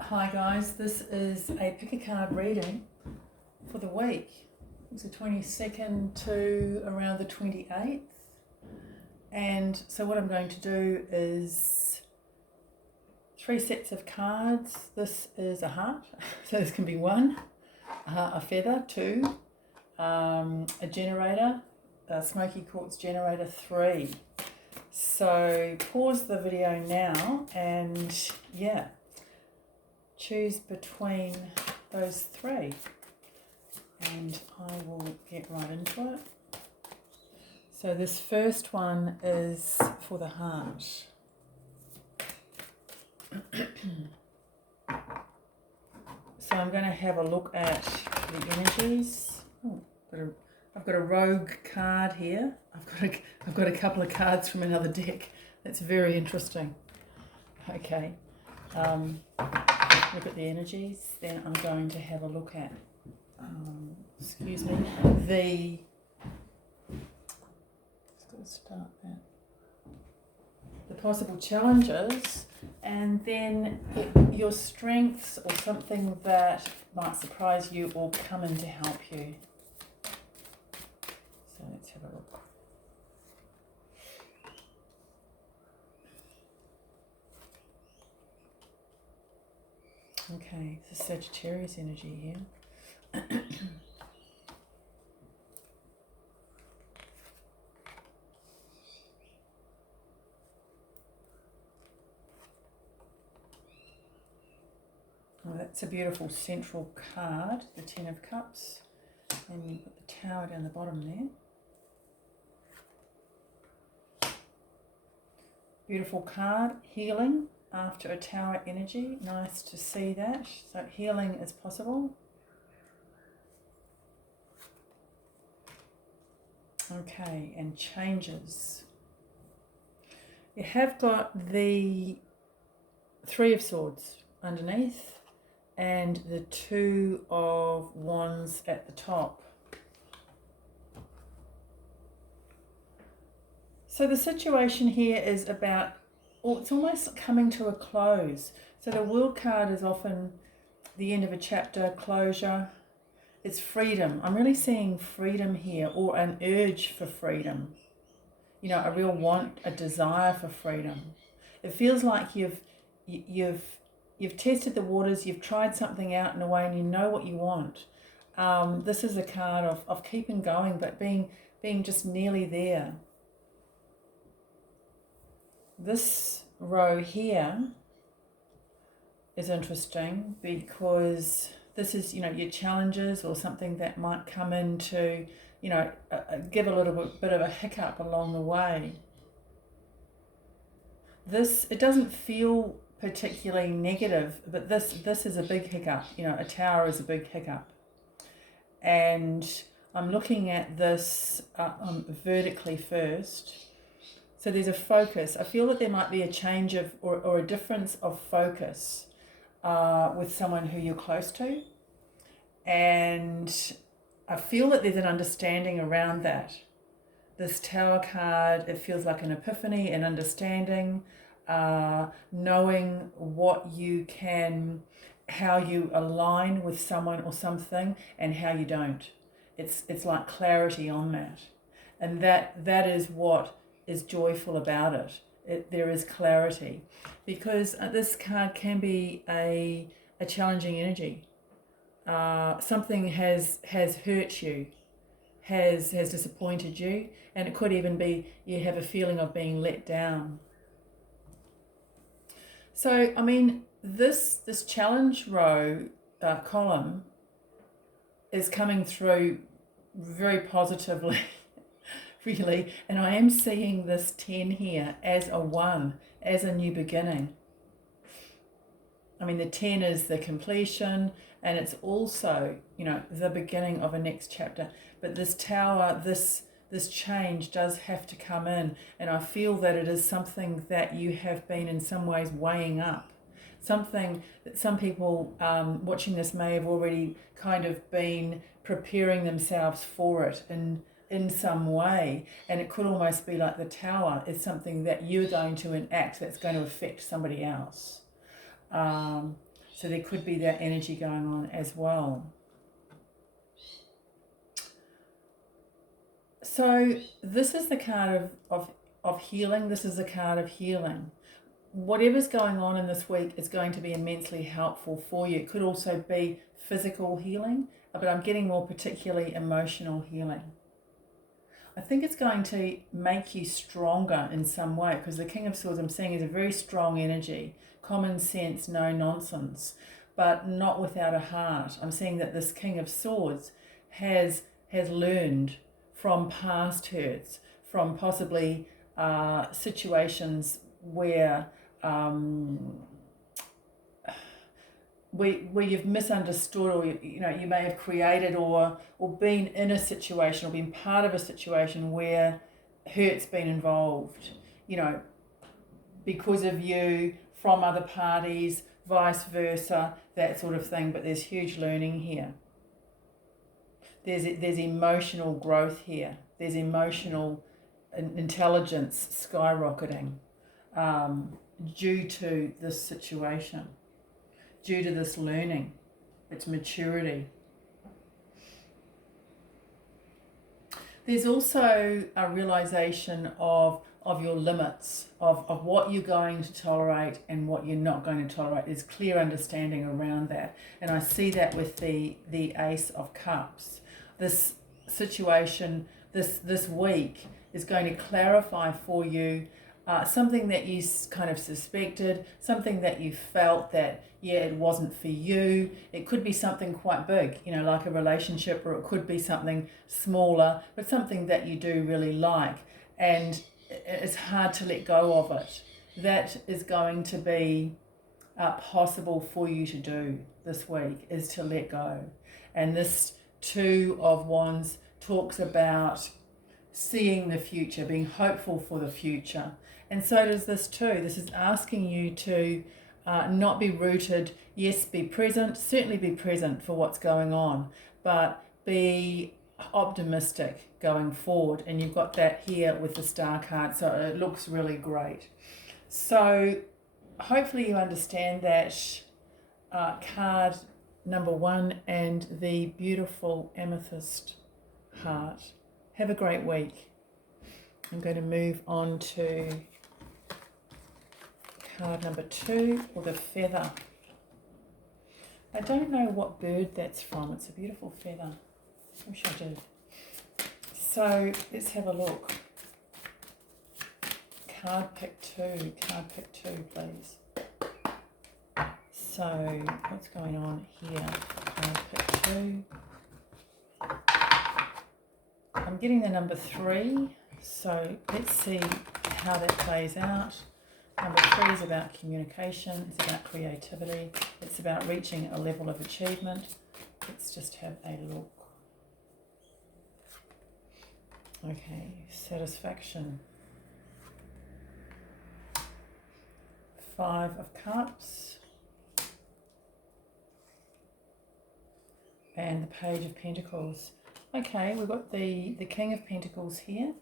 Hi guys, this is a pickacard reading for the week. It's the 22nd to around the 28th. And so what I'm going to do is 3 sets of cards. This is a heart, so this can be 1, a feather, 2, a generator, a Smoky Quartz generator, 3. So pause the video now and choose between those 3 and I will get right into it. So this first one is for the heart. So I'm going to have a look at the energies. I've got a rogue card here. I've got a couple of cards from another deck. That's very interesting. Okay. Look at the energies. Then I'm going to have a look at the possible challenges, and then your strengths or something that might surprise you or come in to help you. So let's have a look. Okay, this is Sagittarius energy here. Well, that's a beautiful central card, the 10 of Cups, and you've got the Tower down the bottom there. Beautiful card, healing after a Tower energy. Nice to see that. So healing is possible. Okay, and changes. You have got the 3 of Swords underneath and the 2 of Wands at the top. So the situation here is about, it's almost coming to a close. So the World card is often the end of a chapter, closure. It's freedom. I'm really seeing freedom here, or an urge for freedom. You know, a real want, a desire for freedom. It feels like you've tested the waters, you've tried something out in a way, and you know what you want. This is a card of keeping going, but being just nearly there. This row here is interesting because this is, your challenges or something that might come into, give a little bit of a hiccup along the way. It doesn't feel particularly negative, but this is a big hiccup. A tower is a big hiccup. And I'm looking at this vertically first. So there's a focus. I feel that there might be a change of or a difference of focus with someone who you're close to. And I feel that there's an understanding around that. This Tower card, it feels like an epiphany, an understanding, knowing what you can, how you align with someone or something and how you don't. It's like clarity on that. And that is what is joyful about it. There is clarity, because this card can be a challenging energy. Something has hurt you, has disappointed you, and it could even be you have a feeling of being let down. So, I mean, this challenge row column is coming through very positively, really. And I am seeing this 10 here as a 1, as a new beginning. I mean, the 10 is the completion, and it's also, the beginning of a next chapter. But this Tower, this change does have to come in, and I feel that it is something that you have been in some ways weighing up. Something that some people watching this may have already kind of been preparing themselves for it in some way, and it could almost be like the Tower is something that you're going to enact that's going to affect somebody else. So there could be that energy going on as well. So this is the card of healing. This is a card of healing. Whatever's going on in this week is going to be immensely helpful for you. It could also be physical healing, but I'm getting more particularly emotional healing. I think it's going to make you stronger in some way, because the King of Swords I'm seeing is a very strong energy, common sense, no nonsense, but not without a heart. I'm seeing that this King of Swords has learned from past hurts, from possibly situations where you've misunderstood, or you may have created or been in a situation or been part of a situation where hurt's been involved, because of you, from other parties, vice versa, that sort of thing. But there's huge learning here. There's emotional growth here. There's emotional intelligence skyrocketing due to this situation, due to this learning. It's maturity. There's also a realization of your limits, of what you're going to tolerate and what you're not going to tolerate. There's clear understanding around that. And I see that with the Ace of Cups. This situation, this week, is going to clarify for you something that you kind of suspected, something that you felt that, it wasn't for you. It could be something quite big, like a relationship, or it could be something smaller, but something that you do really like. And it's hard to let go of it. That is going to be possible for you to do this week, is to let go. And this Two of Wands talks about seeing the future, being hopeful for the future. And so does this too. This is asking you to not be rooted. Yes, be present, certainly be present for what's going on, but be optimistic going forward. And you've got that here with the Star card, so it looks really great. So hopefully you understand that card number 1 and the beautiful amethyst heart. Have a great week. I'm going to move on to card number 2, or the feather. I don't know what bird that's from. It's a beautiful feather. I wish I did. So let's have a look. Card pick 2, please. So what's going on here? Card pick 2. I'm getting the number 3. So let's see how that plays out. Number 3 is about communication. It's about creativity. It's about reaching a level of achievement. Let's just have a look. Okay, satisfaction. 5 of Cups. And the Page of Pentacles. Okay, we've got the King of Pentacles here.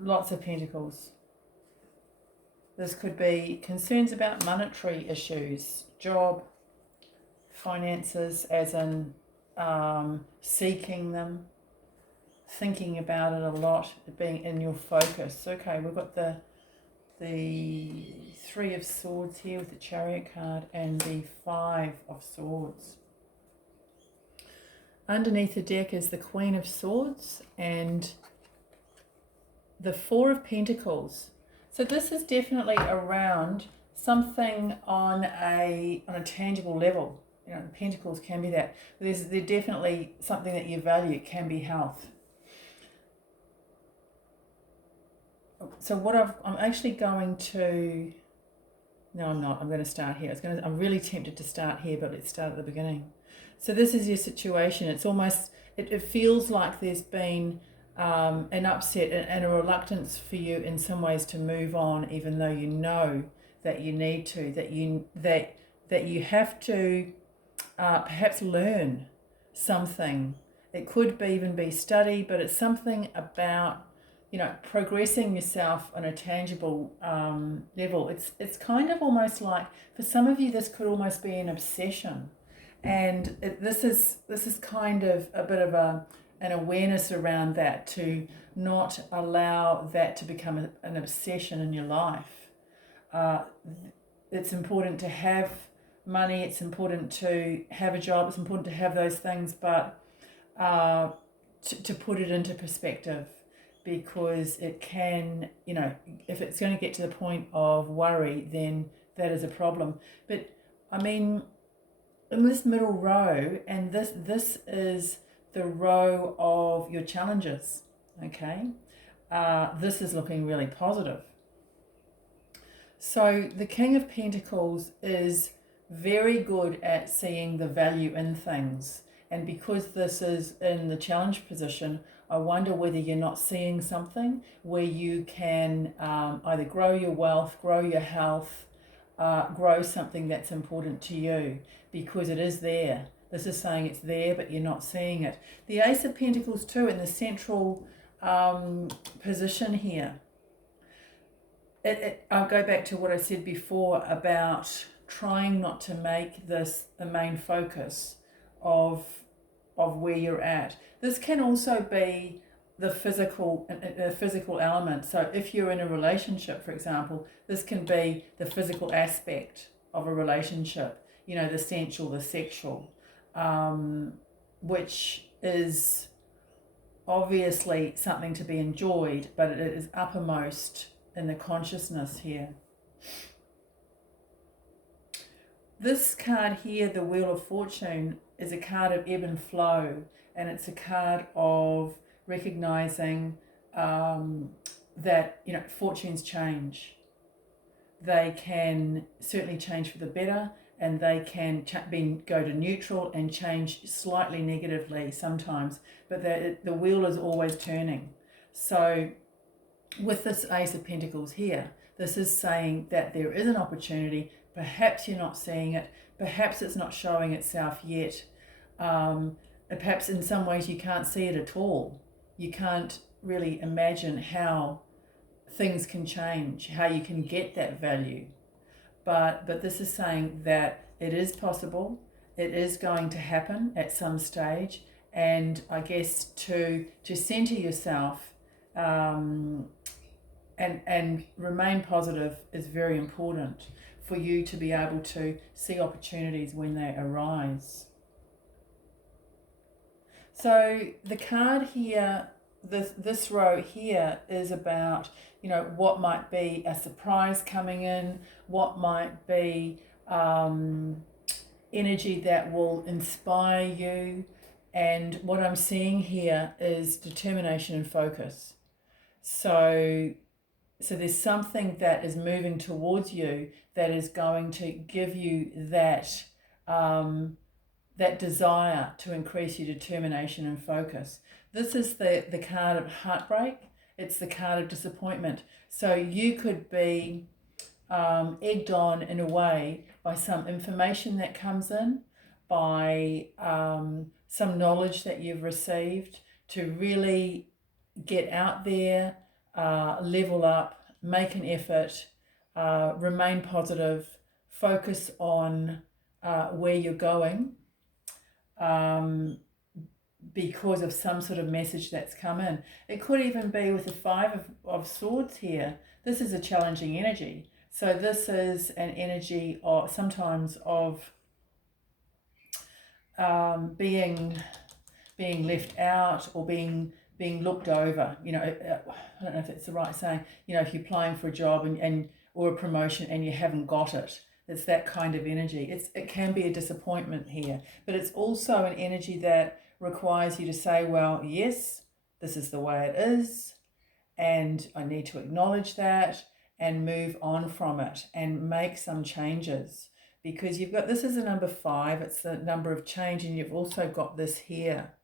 Lots of Pentacles. This could be concerns about monetary issues, job, finances, as in seeking them, thinking about it a lot, being in your focus. Okay, we've got the 3 of Swords here with the Chariot card and the 5 of Swords. Underneath the deck is the Queen of Swords and the 4 of Pentacles. So this is definitely around something on a tangible level. Pentacles can be that. They're definitely something that you value. It can be health. So what I'm actually going to. No, I'm not. I'm going to start here. I'm really tempted to start here, but let's start at the beginning. So this is your situation. It's almost. It feels like there's been an upset and a reluctance for you in some ways to move on, even though you know that you need to, that you have to perhaps learn something. It could even be study, but it's something about progressing yourself on a tangible level. It's kind of almost like, for some of you, this could almost be an obsession, and this is kind of a bit of an awareness around that, to not allow that to become an obsession in your life. It's important to have money, it's important to have a job, it's important to have those things, but to put it into perspective, because it can, if it's going to get to the point of worry, then that is a problem. But I mean, in this middle row, and this is the row of your challenges, okay? This is looking really positive. So the King of Pentacles is very good at seeing the value in things. And because this is in the challenge position, I wonder whether you're not seeing something where you can either grow your wealth, grow your health, grow something that's important to you, because it is there. This is saying it's there, but you're not seeing it. The Ace of Pentacles too, in the central position here. I'll go back to what I said before about trying not to make this the main focus of where you're at. This can also be the physical element. So if you're in a relationship, for example, this can be the physical aspect of a relationship, the sensual, the sexual, which is obviously something to be enjoyed, but it is uppermost in the consciousness here. This card here, the Wheel of Fortune, is a card of ebb and flow, and it's a card of recognizing that fortunes change. They can certainly change for the better, and they can go to neutral and change slightly negatively sometimes, but the wheel is always turning. So with this Ace of Pentacles here, this is saying that there is an opportunity. Perhaps you're not seeing it. Perhaps it's not showing itself yet. Perhaps in some ways you can't see it at all. You can't really imagine how things can change, how you can get that value. But this is saying that it is possible. It is going to happen at some stage. And I guess to center yourself and remain positive is very important for you to be able to see opportunities when they arise. So the card here, this row here, is about, what might be a surprise coming in, what might be energy that will inspire you. And what I'm seeing here is determination and focus. So there's something that is moving towards you that is going to give you that desire to increase your determination and focus. This is the card of heartbreak. It's the card of disappointment. So you could be egged on in a way by some information that comes in, by some knowledge that you've received, to really get out there, level up, make an effort, remain positive, focus on where you're going, because of some sort of message that's come in. It could even be with the Five of Swords here. This is a challenging energy. So this is an energy of sometimes of being left out or being looked over. I don't know if it's the right saying. If you're applying for a job and or a promotion and you haven't got it, it's that kind of energy. It can be a disappointment here, but it's also an energy that requires you to say, well, yes, this is the way it is, and I need to acknowledge that and move on from it and make some changes, because you've got, this is a number 5, it's the number of change, and you've also got this here,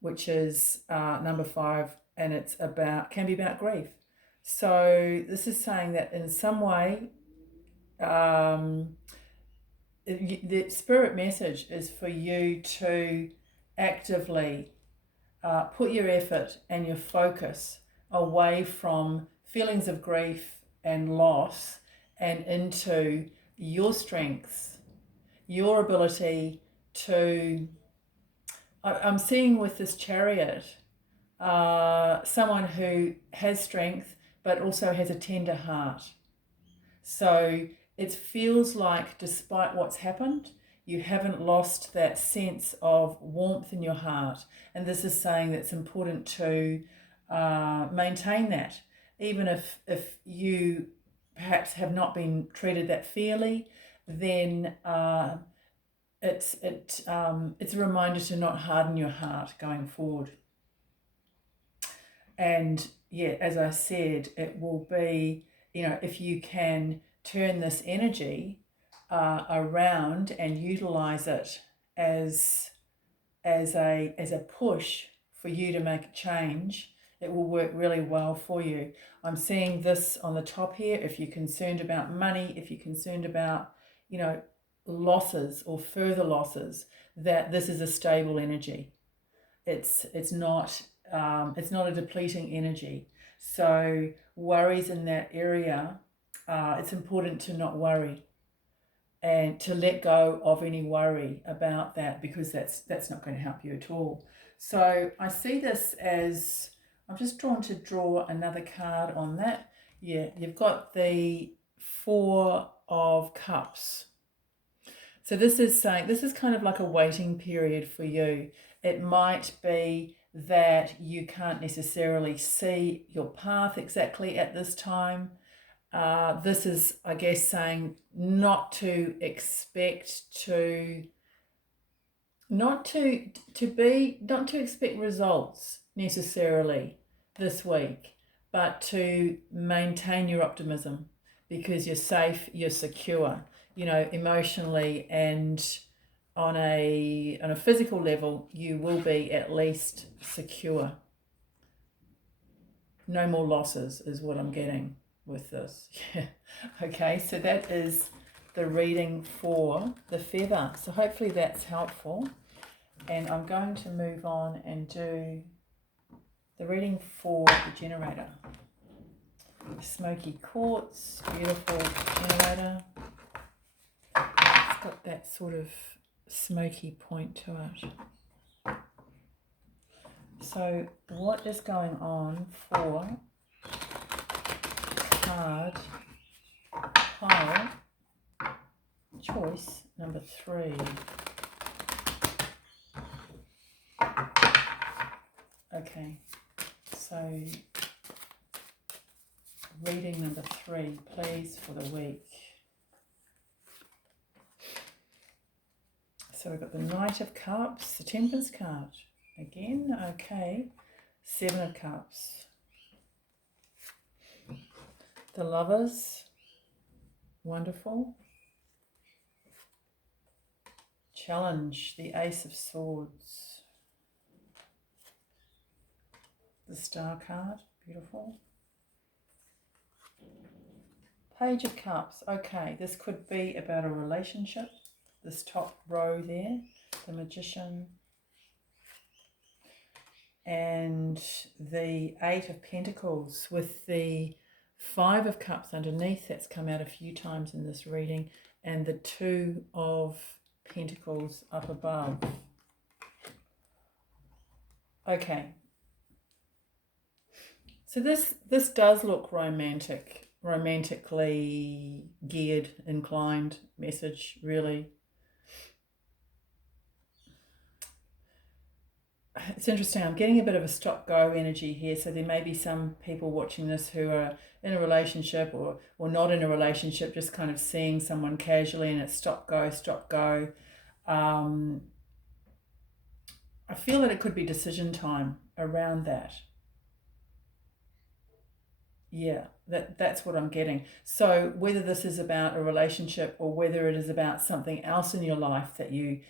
which is number 5, and it's can be about grief. So this is saying that in some way, the spirit message is for you to actively put your effort and your focus away from feelings of grief and loss and into your strengths, your ability to, I'm seeing with this Chariot, someone who has strength but also has a tender heart. So it feels like despite what's happened, you haven't lost that sense of warmth in your heart. And this is saying that it's important to maintain that, even if you perhaps have not been treated that fairly, then it's a reminder to not harden your heart going forward. And yeah, as I said, it will be, if you can turn this energy around and utilize it as a push for you to make a change, it will work really well for you. I'm seeing this on the top here. If you're concerned about money, if you're concerned about, losses or further losses, that this is a stable energy. It's not a depleting energy. So worries in that area, it's important to not worry and to let go of any worry about that, because that's not going to help you at all. So I see this as, I'm just drawn to draw another card on that. Yeah, you've got the Four of Cups. So this is saying, this is kind of like a waiting period for you. It might be that you can't necessarily see your path exactly at this time. This is, I guess, saying not to expect results necessarily this week, but to maintain your optimism, because you're safe, you're secure, emotionally, and on a physical level, you will be at least secure. No more losses is what I'm getting with this. Yeah. Okay, so that is the reading for the feather. So hopefully that's helpful. And I'm going to move on and do the reading for the generator. Smoky Quartz, beautiful generator. It's got that sort of smoky point to it. So what is going on for card pile choice number 3? Okay, so reading number 3, please, for the week. So we've got the Knight of Cups, the Temperance card. Again, okay. 7 of Cups. The Lovers. Wonderful. Challenge, the Ace of Swords. The Star card, beautiful. Page of Cups. Okay, this could be about a relationship. This top row there, the Magician. And the 8 of Pentacles with the 5 of Cups underneath. That's come out a few times in this reading. And the 2 of Pentacles up above. Okay. So this does look romantic, romantically geared, inclined message, really. It's interesting. I'm getting a bit of a stop-go energy here. So there may be some people watching this who are in a relationship or not in a relationship, just kind of seeing someone casually, and it's stop-go, stop-go. I feel that it could be decision time around that. Yeah, that's what I'm getting. So whether this is about a relationship or whether it is about something else in your life that you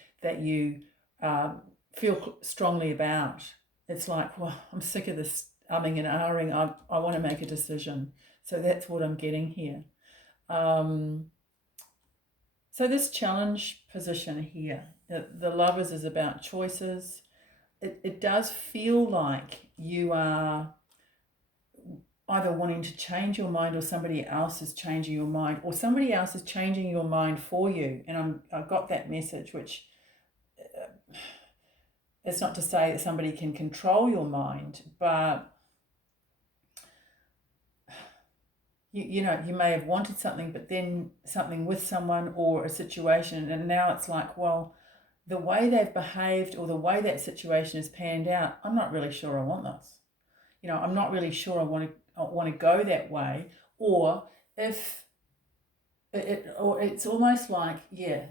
feel strongly about, it's like, well, I'm sick of this umming and ahhing. I want to make a decision. So that's what I'm getting here. So this challenge position here, the Lovers, is about choices. It does feel like you are either wanting to change your mind, or somebody else is changing your mind, or somebody else is changing your mind for you. And I've got that message, which it's not to say that somebody can control your mind, but you know, you may have wanted something, but then something with someone or a situation, and now it's like, well, the way they've behaved or the way that situation has panned out, I'm not really sure I want this. You know, I'm not really sure I want to go that way. Or if or it's almost like, yeah,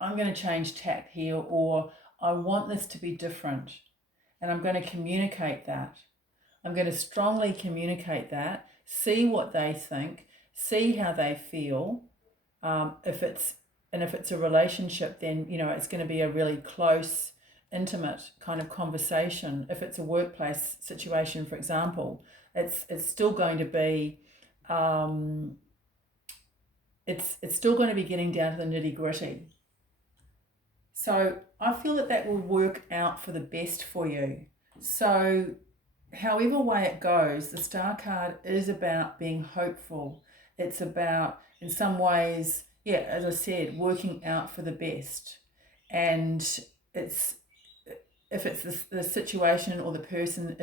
I'm going to change tack here, or I want this to be different, and I'm going to communicate that. I'm going to strongly communicate that, see what they think, see how they feel. If it's a relationship, then, you know, it's going to be a really close, intimate kind of conversation. If it's a workplace situation, for example, it's still going to be it's still going to be getting down to the nitty gritty. So I feel that will work out for the best for you. So however way it goes, the Star card is about being hopeful. It's about, in some ways, yeah, as I said, working out for the best. And it's, if it's the situation or the person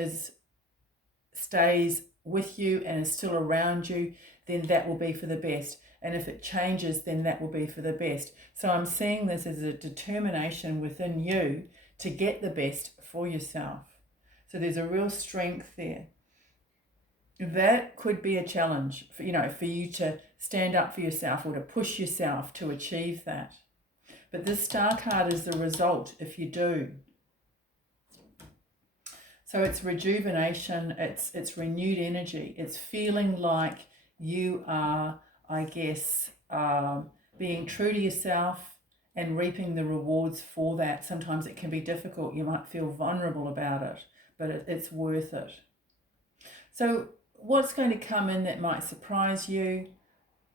stays with you and is still around you, then that will be for the best. And if it changes, then that will be for the best. So I'm seeing this as a determination within you to get the best for yourself. So there's a real strength there. That could be a challenge for, you know, for you to stand up for yourself or to push yourself to achieve that. But this Star card is the result if you do. So it's rejuvenation, it's renewed energy, it's feeling like you are, I guess, being true to yourself and reaping the rewards for that. Sometimes it can be difficult. You might feel vulnerable about it, but it's worth it. So what's going to come in that might surprise you,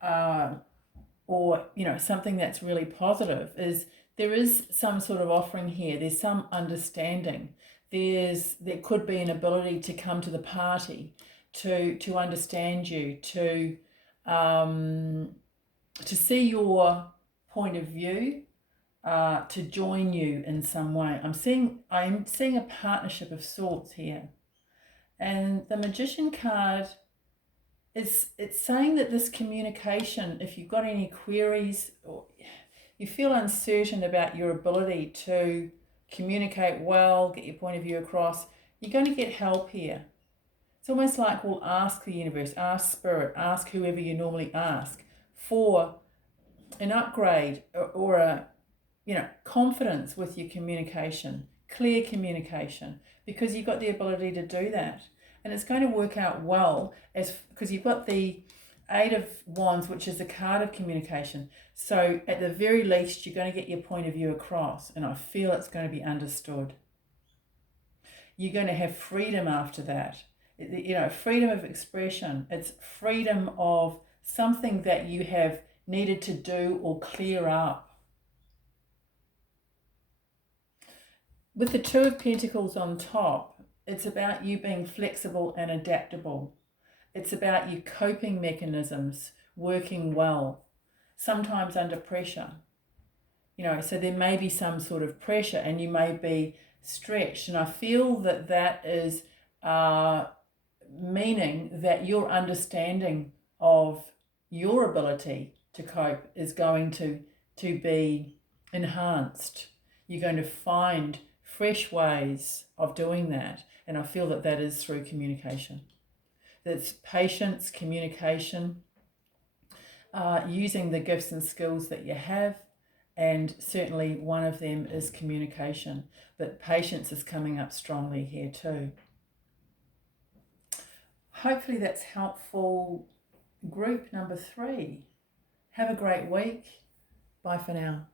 or, you know, something that's really positive, is there is some sort of offering here. There's some understanding. There could be an ability to come to the party, to understand you, to see your point of view, to join you in some way. I'm seeing a partnership of sorts here. And the Magician card it's saying that this communication, if you've got any queries or you feel uncertain about your ability to communicate well, get your point of view across, you're going to get help here. It's almost like, well, ask the universe, ask spirit, ask whoever you normally ask for an upgrade or a, you know, confidence with your communication, clear communication, because you've got the ability to do that. And it's going to work out well because you've got the Eight of Wands, which is a card of communication. So at the very least, you're going to get your point of view across, and I feel it's going to be understood. You're going to have freedom after that. You know, freedom of expression. It's freedom of something that you have needed to do or clear up. With the Two of Pentacles on top, it's about you being flexible and adaptable. It's about your coping mechanisms working well, sometimes under pressure. You know, so there may be some sort of pressure and you may be stretched. And I feel that is meaning that your understanding of your ability to cope is going to be enhanced. You're going to find fresh ways of doing that. And I feel that is through communication. That's patience, communication, using the gifts and skills that you have, and certainly one of them is communication. But patience is coming up strongly here too. Hopefully that's helpful. Group number 3. Have a great week. Bye for now.